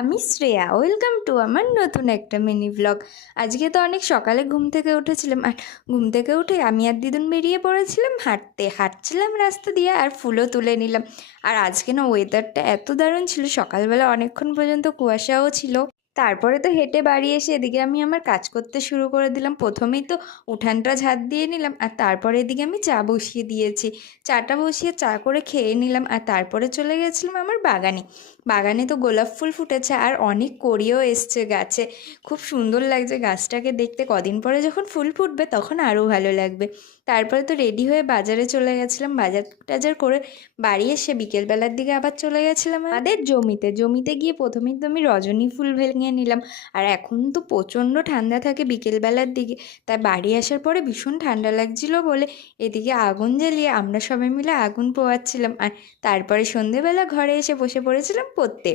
আমি Shreya. Welcome to আমার নতুন একটা মিনি ব্লগ। আজকে তো অনেক সকালে ঘুম থেকে উঠেছিলাম, আর ঘুম থেকে উঠে আমি আর দিদুন বেরিয়ে পড়েছিলাম হাঁটছিলাম রাস্তা দিয়ে, আর ফুলও তুলে নিলাম। আর আজকে না ওয়েদারটা এত দারুণ ছিল, সকালবেলা অনেকক্ষণ পর্যন্ত কুয়াশাও ছিল। তারপরে তো হেঁটে বাড়ি এসে এদিকে আমি আমার কাজ করতে শুরু করে দিলাম। প্রথমেই তো উঠানটা ঝাঁট দিয়ে নিলাম, আর তারপরে এদিকে আমি চা বসিয়ে দিয়েছি। চাটা বসিয়ে চা করে খেয়ে নিলাম, আর তারপরে চলে গেছিলাম আমার বাগানে। বাগানে তো গোলাপ ফুল ফুটেছে, আর অনেক কড়িও এসছে গাছে। খুব সুন্দর লাগছে গাছটাকে দেখতে। কদিন পরে যখন ফুল ফুটবে তখন আরও ভালো লাগবে। তারপরে তো রেডি হয়ে বাজারে চলে গেছিলাম। বাজার টাজার করে বাড়ি এসে বিকেলবেলার দিকে আবার চলে গেছিলাম আমাদের জমিতে গিয়ে প্রথমেই তো আমি রজনী ফুল ভেঙে নিলাম। আর এখন তো প্রচণ্ড ঠান্ডা থাকে বিকেলবেলার দিকে, তাই বাড়ি আসার পরে ভীষণ ঠান্ডা লাগছিল বলে এদিকে আগুন জ্বালিয়ে আমরা সবাই মিলে আগুন পোয়াচ্ছিলাম। আর তারপরে সন্ধেবেলা ঘরে এসে বসে পড়েছিলাম পড়তে।